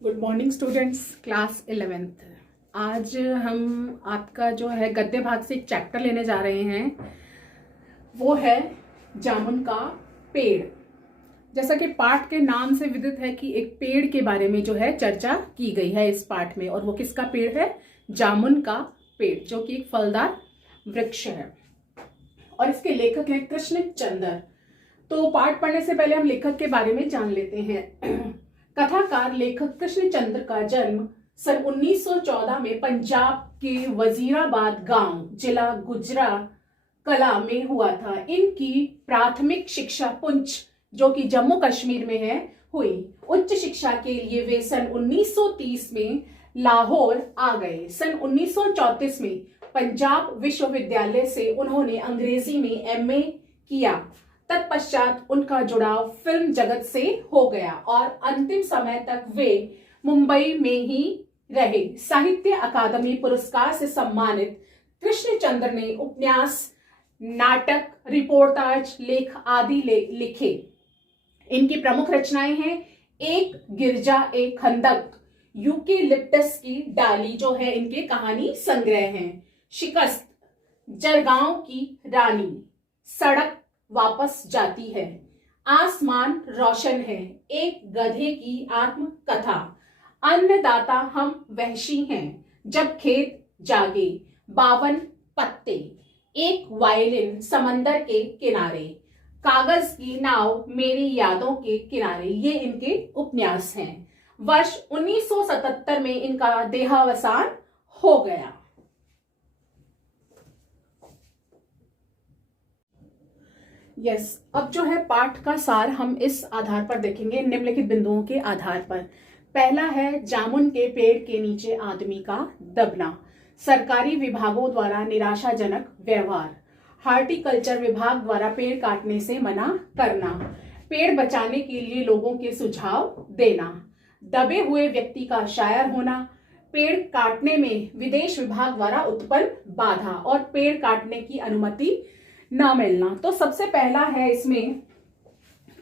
Good morning students, class 11th। आज हम आपका जो है गद्य भाग से एक चैप्टर लेने जा रहे हैं, वो है जामुन का पेड़। जैसा कि पाठ के नाम से विदित है कि एक पेड़ के बारे में जो है चर्चा की गई है इस पाठ में, और वो किसका पेड़ है? जामुन का पेड़, जो कि एक फलदार वृक्ष है और इसके लेखक हैं कृष्णचंद्र। तो पाठ पढ़ने से पहले हम लेखक के बारे में जान लेते हैं। कथाकार लेखक कृष्णचंद्र का जन्म सन 1914 में पंजाब के वजीराबाद गांव, जिला गुजरा कला में हुआ था। इनकी प्राथमिक शिक्षा पुंछ, जो कि जम्मू कश्मीर में है, हुई। उच्च शिक्षा के लिए वे सन 1930 में लाहौर आ गए। सन 1934 में पंजाब विश्वविद्यालय से उन्होंने अंग्रेजी में एमए किया। तत्पश्चात उनका जुड़ाव फिल्म जगत से हो गया और अंतिम समय तक वे मुंबई में ही रहे। साहित्य अकादमी पुरस्कार से सम्मानित कृष्णचंद्र ने उपन्यास, नाटक, रिपोर्टाज, लेख आदि लिखे। इनकी प्रमुख रचनाएं हैं एक गिरजा एक खंदक, यूकेलिप्टस की डाली, जो है इनके कहानी संग्रह हैं। शिकस्त, जरगांव की रानी, सड़क वापस जाती है, आसमान रोशन है, एक गधे की आत्मकथा, अन्नदाता हम वहशी हैं, जब खेत जागे, 52 पत्ते, एक वायलिन समंदर के किनारे, कागज की नाव मेरी यादों के किनारे, ये इनके उपन्यास हैं। वर्ष 1977 में इनका देहावसान हो गया। अब जो है पाठ का सार हम इस आधार पर देखेंगे, निम्नलिखित बिंदुओं के आधार पर। पहला है जामुन के पेड़ के नीचे आदमी का दबना, सरकारी विभागों द्वारा निराशाजनक व्यवहार, हार्टिकल्चर विभाग द्वारा पेड़ काटने से मना करना, पेड़ बचाने के लिए लोगों के सुझाव देना, दबे हुए व्यक्ति का शायर होना, पेड़ काटने में विदेश विभाग द्वारा उत्पन्न बाधा और पेड़ काटने की अनुमति ना मिलना। तो सबसे पहला है इसमें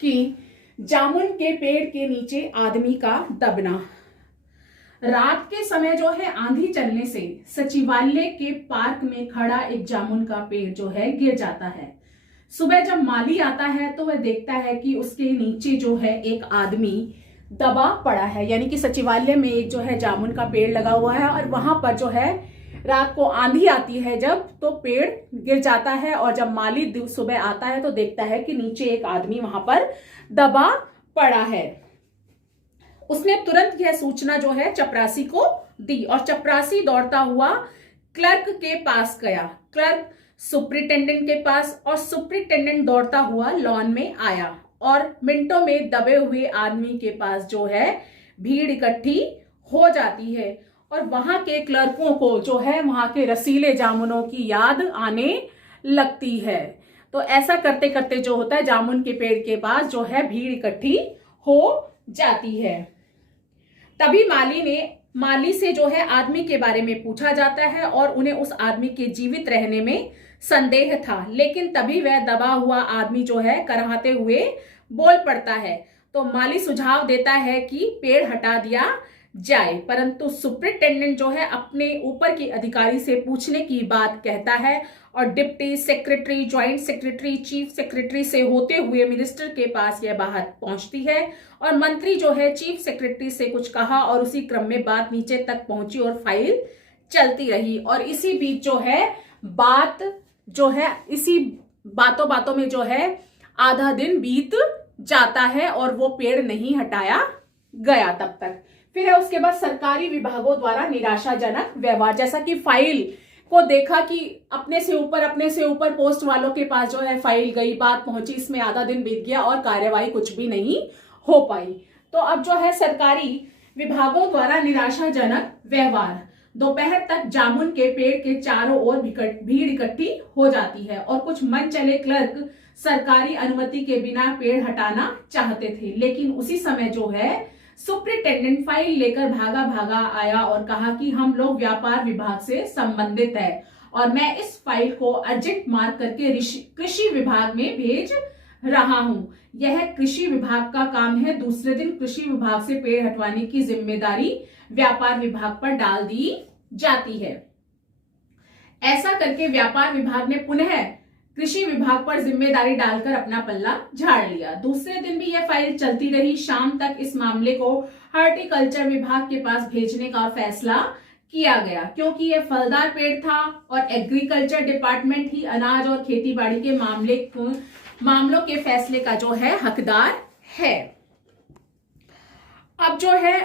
कि जामुन के पेड़ के नीचे आदमी का दबना। रात के समय जो है आंधी चलने से सचिवालय के पार्क में खड़ा एक जामुन का पेड़ जो है गिर जाता है। सुबह जब माली आता है तो वह देखता है कि उसके नीचे जो है एक आदमी दबा पड़ा है, यानी कि सचिवालय में एक जो है जामुन का पेड़ लगा हुआ है और वहां पर जो है रात को आंधी आती है जब, तो पेड़ गिर जाता है और जब माली सुबह आता है तो देखता है कि नीचे एक आदमी वहां पर दबा पड़ा है। उसने तुरंत यह सूचना जो है चपरासी को दी और चपरासी दौड़ता हुआ क्लर्क के पास गया, क्लर्क सुपरिटेंडेंट के पास, और सुपरिटेंडेंट दौड़ता हुआ लॉन में आया और मिनटों में दबे हुए आदमी के पास जो है भीड़ इकट्ठी हो जाती है और वहां के क्लर्कों को जो है वहां के रसीले जामुनों की याद आने लगती है। तो ऐसा करते करते जो होता है जामुन के पेड़ के पास जो है भीड़ इकट्ठी हो जाती है। तभी माली से जो है आदमी के बारे में पूछा जाता है और उन्हें उस आदमी के जीवित रहने में संदेह था, लेकिन तभी वह दबा हुआ आदमी जो है कराहते हुए बोल पड़ता है। तो माली सुझाव देता है कि पेड़ हटा दिया जाए, परंतु सुपरिटेंडेंट जो है अपने ऊपर के अधिकारी से पूछने की बात कहता है और deputy secretary, joint secretary, chief secretary से होते हुए मिनिस्टर के पास यह बात पहुंचती है और मंत्री जो है चीफ सेक्रेटरी से कुछ कहा और उसी क्रम में बात नीचे तक पहुंची और फाइल चलती रही। और इसी बीच जो है बात जो है इसी बातों बातों में जो है आधा दिन बीत जाता है और वो पेड़ नहीं हटाया गया तब तक। फिर है उसके बाद सरकारी विभागों द्वारा निराशाजनक व्यवहार, जैसा कि फाइल को देखा कि अपने से ऊपर पोस्ट वालों के पास जो है फाइल गई, बात पहुंची, इसमें आधा दिन बीत गया और कार्यवाही कुछ भी नहीं हो पाई। तो अब जो है सरकारी विभागों द्वारा निराशाजनक व्यवहार, दोपहर तक जामुन के पेड़ के चारों ओर भीड़ इकट्ठी हो जाती है और कुछ मन चले क्लर्क सरकारी अनुमति के बिना पेड़ हटाना चाहते थे, लेकिन उसी समय जो है सुपरिटेंडेंट फाइल लेकर भागा भागा आया और कहा कि हम लोग व्यापार विभाग से संबंधित है और मैं इस फाइल को अर्जेंट मार्क करके कृषि विभाग में भेज रहा हूं। यह कृषि विभाग का काम है। दूसरे दिन कृषि विभाग से पेड़ हटवाने की जिम्मेदारी व्यापार विभाग पर डाल दी जाती है। ऐसा करके व्यापार विभाग ने पुनः कृषि विभाग पर जिम्मेदारी डालकर अपना पल्ला झाड़ लिया। दूसरे दिन भी यह फाइल चलती रही। शाम तक इस मामले को हॉर्टिकल्चर विभाग के पास भेजने का फैसला किया गया, क्योंकि यह फलदार पेड़ था और एग्रीकल्चर डिपार्टमेंट ही अनाज और खेतीबाड़ी के मामलों के फैसले का जो है हकदार है। अब जो है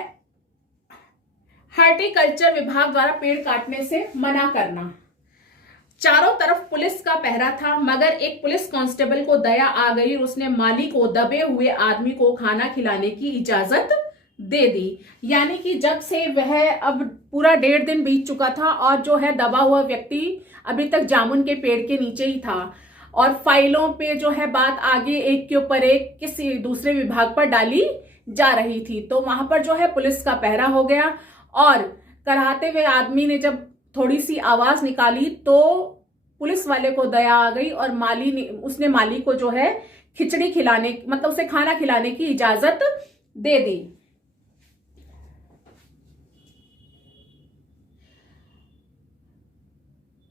हॉर्टिकल्चर विभाग द्वारा पेड़ काटने से मना करना। चारों तरफ पुलिस का पहरा था, मगर एक पुलिस कांस्टेबल को दया आ गई और उसने माली को दबे हुए आदमी को खाना खिलाने की इजाजत दे दी। यानी कि जब से वह, अब पूरा 1.5 दिन बीत चुका था और जो है दबा हुआ व्यक्ति अभी तक जामुन के पेड़ के नीचे ही था और फाइलों पे जो है बात आगे एक के ऊपर एक किसी दूसरे विभाग पर डाली जा रही थी, तो वहां पर जो है पुलिस का पहरा हो गया और कराहते हुए आदमी ने जब थोड़ी सी आवाज निकाली तो पुलिस वाले को दया आ गई और उसने माली को जो है खिचड़ी खिलाने, मतलब उसे खाना खिलाने की इजाजत दे दी।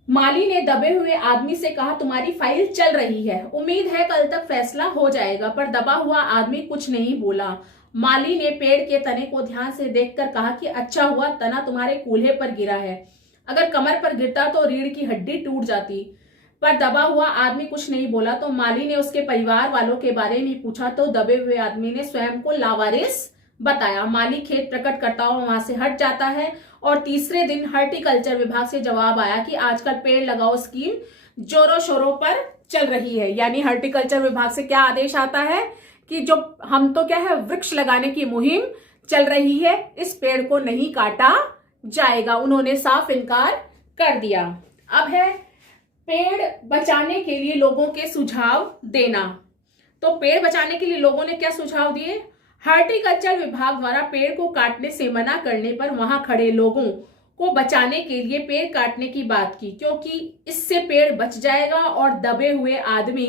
माली ने दबे हुए आदमी से कहा, तुम्हारी फाइल चल रही है, उम्मीद है कल तक फैसला हो जाएगा। पर दबा हुआ आदमी कुछ नहीं बोला। माली ने पेड़ के तने को ध्यान से देखकर कहा कि अच्छा हुआ तना तुम्हारे कूल्हे पर गिरा है, अगर कमर पर गिरता तो रीढ़ की हड्डी टूट जाती। पर दबा हुआ आदमी कुछ नहीं बोला। तो माली ने उसके परिवार वालों के बारे में पूछा तो दबे हुए आदमी ने स्वयं को लावारिस बताया। माली खेद प्रकट करता हुआ वहां से हट जाता है और तीसरे दिन हॉर्टिकल्चर विभाग से जवाब आया कि आजकल पेड़ लगाओ स्कीम जोरों शोरों पर चल रही है। यानी हॉर्टिकल्चर विभाग से क्या आदेश आता है कि जो हम तो क्या है वृक्ष लगाने की मुहिम चल रही है, इस पेड़ को नहीं काटा जाएगा। उन्होंने साफ इनकार कर दिया। अब है पेड़ बचाने के लिए लोगों के सुझाव देना। तो पेड़ बचाने के लिए लोगों ने क्या सुझाव दिए? हॉर्टिकल्चर विभाग द्वारा पेड़ को काटने से मना करने पर वहां खड़े लोगों को बचाने के लिए पेड़ काटने की बात की, क्योंकि इससे पेड़ बच जाएगा। और दबे हुए आदमी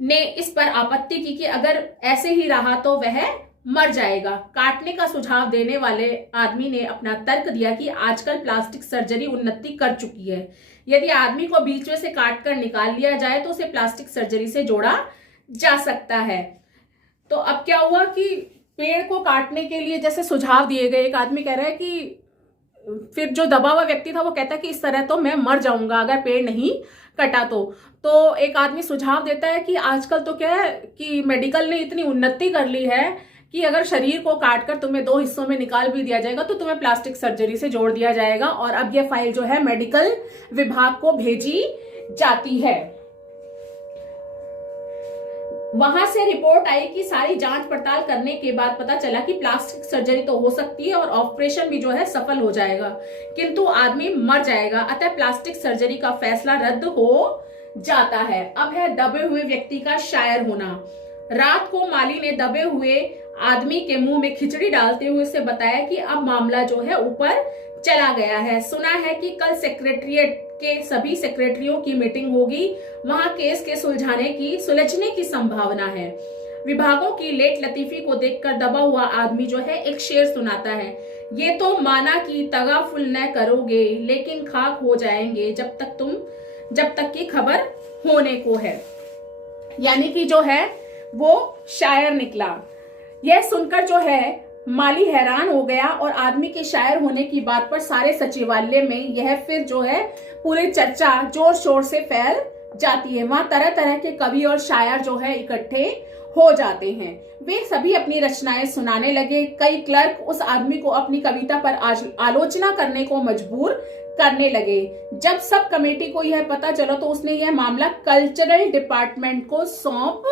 ने इस पर आपत्ति की कि अगर ऐसे ही रहा तो वह मर जाएगा। काटने का सुझाव देने वाले आदमी ने अपना तर्क दिया कि आजकल प्लास्टिक सर्जरी उन्नति कर चुकी है, यदि आदमी को बीच में से काट कर निकाल लिया जाए तो उसे प्लास्टिक सर्जरी से जोड़ा जा सकता है। तो अब क्या हुआ कि पेड़ को काटने के लिए जैसे सुझाव दिए गए, एक आदमी कह रहा है कि फिर जो दबा हुआ व्यक्ति था वो कहता है कि इस तरह तो मैं मर जाऊंगा अगर पेड़ नहीं कटा तो एक आदमी सुझाव देता है कि आजकल तो क्या है कि मेडिकल ने इतनी उन्नति कर ली है कि अगर शरीर को काटकर तुम्हें 2 हिस्सों में निकाल भी दिया जाएगा तो तुम्हें प्लास्टिक सर्जरी से जोड़ दिया जाएगा। और अब यह फाइल जो है मेडिकल विभाग को भेजी जाती है। वहां से रिपोर्ट आई कि सारी जांच पड़ताल करने के बाद पता चला कि प्लास्टिक सर्जरी तो हो सकती है और ऑपरेशन भी जो है सफल हो जाएगा, किंतु आदमी मर जाएगा। अतः प्लास्टिक सर्जरी का फैसला रद्द हो जाता है। अब है दबे हुए व्यक्ति का शायर होना। रात को माली ने दबे हुए आदमी के मुंह में खिचड़ी डालते हुए उसे बताया कि अब मामला जो है ऊपर चला गया है। सुना है कि कल सेक्रेटरिएट के सभी सेक्रेटरियों की मीटिंग होगी, वहां केस के सुलझने की संभावना है। विभागों की लेट लतीफी को देखकर दबा हुआ आदमी जो है एक शेर सुनाता है, ये तो माना कि तगाफुल न करोगे लेकिन खाक हो जाएंगे जब तक की खबर होने को है। यानी कि जो है वो शायर निकला। यह सुनकर जो है माली हैरान हो गया और आदमी के शायर होने की बात पर सारे सचिवालय में यह फिर जो है पूरी चर्चा जोर शोर से फैल जाती है। वहां तरह तरह के कवि और शायर जो है इकट्ठे हो जाते हैं। वे सभी अपनी रचनाएं सुनाने लगे। कई क्लर्क उस आदमी को अपनी कविता पर आलोचना करने को मजबूर करने लगे। जब सब कमेटी को यह पता चला तो उसने यह मामला कल्चरल डिपार्टमेंट को सौंप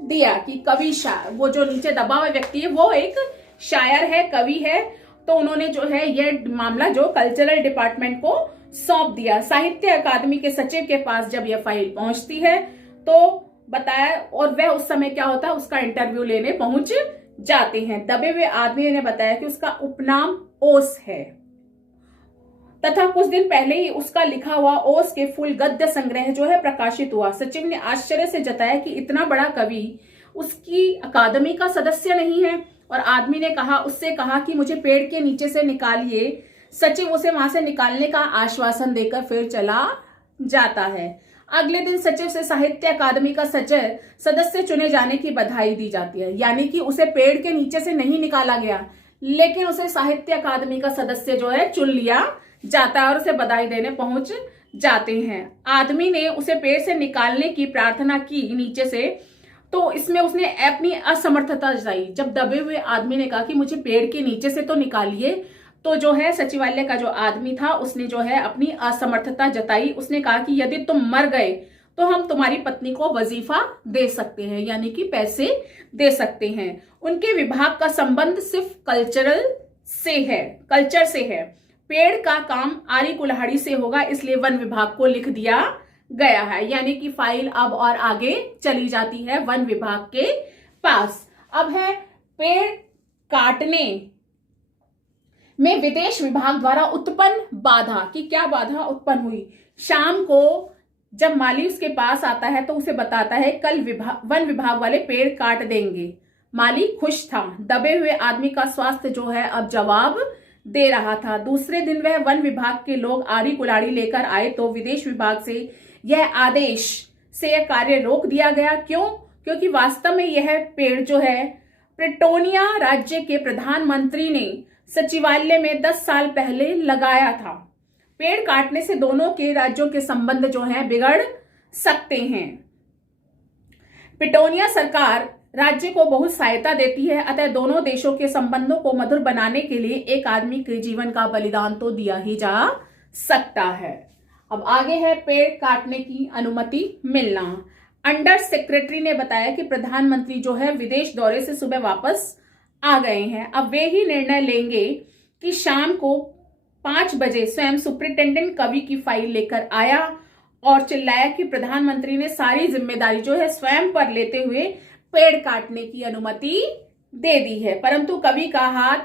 दिया कि कवि वो जो नीचे दबा हुआ व्यक्ति है वो एक शायर है, कवि है। तो उन्होंने जो है यह मामला जो कल्चरल डिपार्टमेंट को सौंप दिया। साहित्य अकादमी के सचिव के पास जब यह फाइल पहुंचती है तो बताया, और वह उस समय क्या होता है उसका इंटरव्यू लेने पहुंच जाते हैं। दबे हुए आदमी ने बताया कि उसका उपनाम ओस है तथा कुछ दिन पहले ही उसका लिखा हुआ ओस के फुल गद्य संग्रह जो है प्रकाशित हुआ। सचिव ने आश्चर्य से जताया कि इतना बड़ा कवि उसकी अकादमी का सदस्य नहीं है। और आदमी ने उससे कहा कि मुझे पेड़ के नीचे से निकालिए। सचिव उसे वहां से निकालने का आश्वासन देकर फिर चला जाता है। अगले दिन सचिव से साहित्य अकादमी का सदस्य चुने जाने की बधाई दी जाती है। यानी कि उसे पेड़ के नीचे से नहीं निकाला गया, लेकिन उसे साहित्य अकादमी का सदस्य जो है चुन लिया जाता है और उसे बधाई देने पहुंच जाते हैं। आदमी ने उसे पेड़ से निकालने की प्रार्थना की नीचे से, तो इसमें उसने अपनी असमर्थता जताई। जब दबे हुए आदमी ने कहा कि मुझे पेड़ के नीचे से तो निकालिए, तो जो है सचिवालय का जो आदमी था उसने जो है अपनी असमर्थता जताई। उसने कहा कि यदि तुम मर गए तो हम तुम्हारी पत्नी को वजीफा दे सकते हैं, यानी कि पैसे दे सकते हैं। उनके विभाग का संबंध सिर्फ कल्चर से है। पेड़ का काम आरी कुल्हाड़ी से होगा, इसलिए वन विभाग को लिख दिया गया है। यानी कि फाइल अब और आगे चली जाती है वन विभाग के पास। अब है पेड़ काटने में विदेश विभाग द्वारा उत्पन्न बाधा की क्या बाधा उत्पन्न हुई। शाम को जब माली उसके पास आता है तो उसे बताता है कल वन विभाग वाले पेड़ काट देंगे। माली खुश था। दबे हुए आदमी का स्वास्थ्य जो है अब जवाब दे रहा था। दूसरे दिन वह वन विभाग के लोग आरी कुल्हाड़ी लेकर आए तो विदेश विभाग से यह आदेश से यह कार्य रोक दिया गया। क्यों? क्योंकि वास्तव में यह पेड़ जो है प्रिटोनिया राज्य के प्रधानमंत्री ने सचिवालय में 10 साल पहले लगाया था। पेड़ काटने से दोनों के राज्यों के संबंध जो हैं बिगड़ सकते हैं। प्रिटोनिया सरकार राज्य को बहुत सहायता देती है, अतः दोनों देशों के संबंधों को मधुर बनाने के लिए एक आदमी के जीवन का बलिदान तो दिया ही जा सकता है। अब आगे है पेड़ काटने की अनुमति मिलना। अंडर सेक्रेटरी ने बताया कि प्रधानमंत्री जो है विदेश दौरे से सुबह वापस आ गए हैं। अब वे ही निर्णय लेंगे कि शाम को 5 बजे स्वयं सुप्रिंटेंडेंट कवि की फाइल लेकर आया और चिल्लाया कि प्रधानमंत्री ने सारी जिम्मेदारी जो है स्वयं पर लेते हुए पेड़ काटने की अनुमति दे दी है। परंतु कवि का हाथ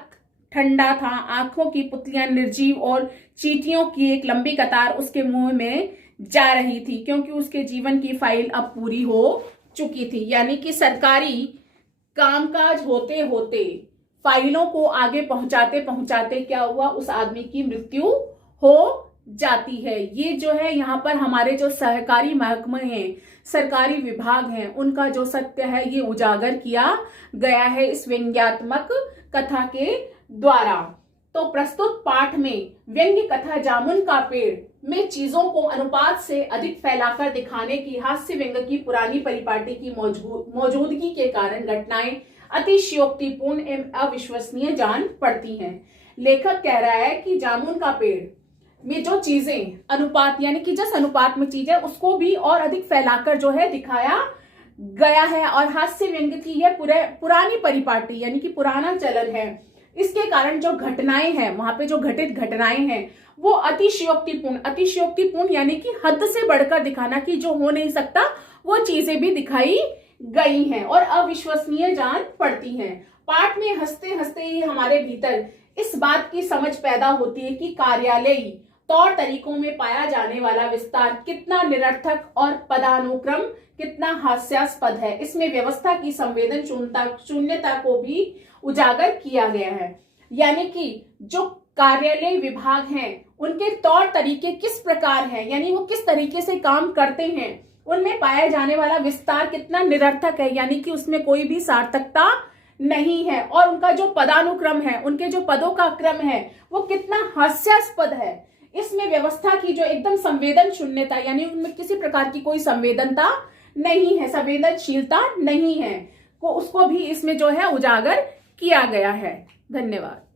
ठंडा था, आंखों की पुतलियां निर्जीव और चींटियों की एक लंबी कतार उसके मुंह में जा रही थी, क्योंकि उसके जीवन की फाइल अब पूरी हो चुकी थी। यानी कि सरकारी कामकाज होते होते फाइलों को आगे पहुंचाते पहुंचाते क्या हुआ, उस आदमी की मृत्यु हो जाती है। ये जो है यहाँ पर हमारे जो सहकारी महकमे हैं, सरकारी विभाग हैं, उनका जो सत्य है ये उजागर किया गया है इस व्यंग्यात्मक कथा के द्वारा। तो प्रस्तुत पाठ में व्यंग्य कथा जामुन का पेड़ में चीजों को अनुपात से अधिक फैलाकर दिखाने की हास्य व्यंग्य की पुरानी परिपाटी की मौजूदगी के कारण घटनाएं अतिशयोक्तिपूर्ण एवं अविश्वसनीय जान पड़ती हैं। लेखक कह रहा है कि जामुन का पेड़ में जो चीजें अनुपात, यानी कि जिस अनुपात में चीज है उसको भी और अधिक फैलाकर जो है दिखाया गया है, और हास्य व्यंग्य की यह पुरानी परिपाटी यानी कि पुराना चलन है। इसके कारण जो घटनाएं हैं, वहां पे जो घटित घटनाएं हैं वो अतिशयोक्तिपूर्ण यानी कि हद से बढ़कर दिखाना कि जो हो नहीं सकता वो चीजें भी दिखाई गई हैं और अविश्वसनीय जान पड़ती हैं। पाठ में हंसते हंसते ही हमारे भीतर इस बात की समझ पैदा होती है कि कार्यालयी तौर तरीकों में पाया जाने वाला विस्तार कितना निरर्थक और पदानुक्रम कितना हास्यास्पद है। इसमें व्यवस्था की संवेदन शून्यता को भी उजागर किया गया है। यानी कि जो कार्यालय विभाग हैं उनके तौर तरीके किस प्रकार हैं, यानी वो किस तरीके से काम करते हैं, उनमें पाया जाने वाला विस्तार कितना निरर्थक है, यानी कि उसमें कोई भी सार्थकता नहीं है। और उनका जो पदानुक्रम है, उनके जो पदों का क्रम है वो कितना हास्यास्पद है। इसमें व्यवस्था की जो एकदम संवेदन शून्यता, यानी उनमें किसी प्रकार की कोई संवेदनता नहीं है, संवेदनशीलता नहीं है, को उसको भी इसमें जो है उजागर किया गया है। धन्यवाद।